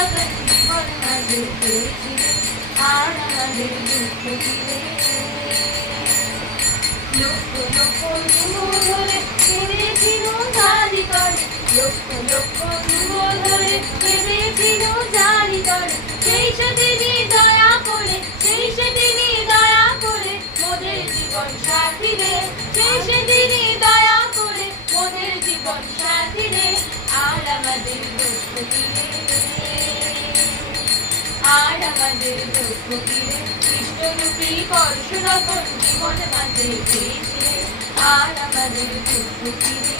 রতন জীবন মাঝে পেয়েছি রে, আর আমাদের দুঃখ কি রে। লক্ষ লক্ষ যুগ ধরে কেঁদেছিল জারি তরে, লক্ষ লক্ষ যুগ ধরে কেঁদেছিল জারি তরে, সেই সেদিনই দয়া করে, সেই সেদিনই দয়া করে মোদের জীবন সাথী রে, সেই সেদিনই দয়া করে মোদের জীবন সাথী রে, আর আমাদের দুঃখ কি রে, আর আমাদের দুঃখ কি রে। কৃষ্ণরূপী পরশুরাতন জীবন মাঝে পেয়েছি রে, আর আমাদের দুঃখ কি রে।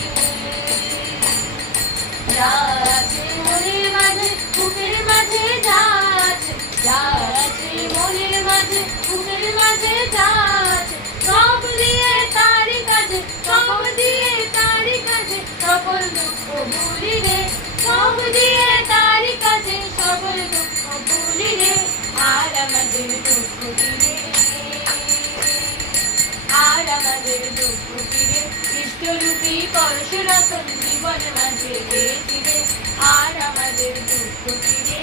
যা আছে মনের মাঝে বুকের মাঝে, যা আছে, যা আছে মনের মাঝে বুকের মাঝে, যা আছে সব দিয়ে তারি কাজে, সব দিয়ে তারি কাজে সকল দুঃখ ভুলি রে, সব দিয়ে তারি কাজে সকল দুঃখ ভুলি রে, আর আমাদের দুঃখ কি রে, আর আমাদের দুঃখ কি রে। কৃষ্ণরূপী পরশুরাতন জীবন মাঝে পেয়েছি রে, আর আমাদের দুঃখ কি রে।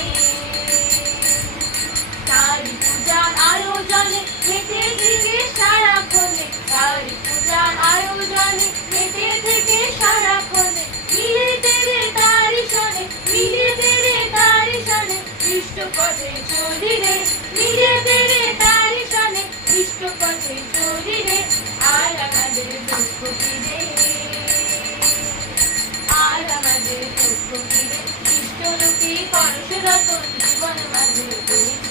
তারি পূজার আয়োজনে মেতে থেকে সারাক্ষণে, তারি পূজার আয়োজনে মেতে থেকে সারাক্ষণে, মিলে তেরে তারি শোনে, মিলে তেরে তারি শোনে কৃষ্ণ পথে চলি রে, মিলে তেরে তারি শোনে কৃষ্ণ পথে চলি রে, আর আমাদের দুঃখ কি রে, আর আমাদের দুঃখ কি রে। কৃষ্ণরূপী পরশুরাতন জীবন মাঝে পেয়েছি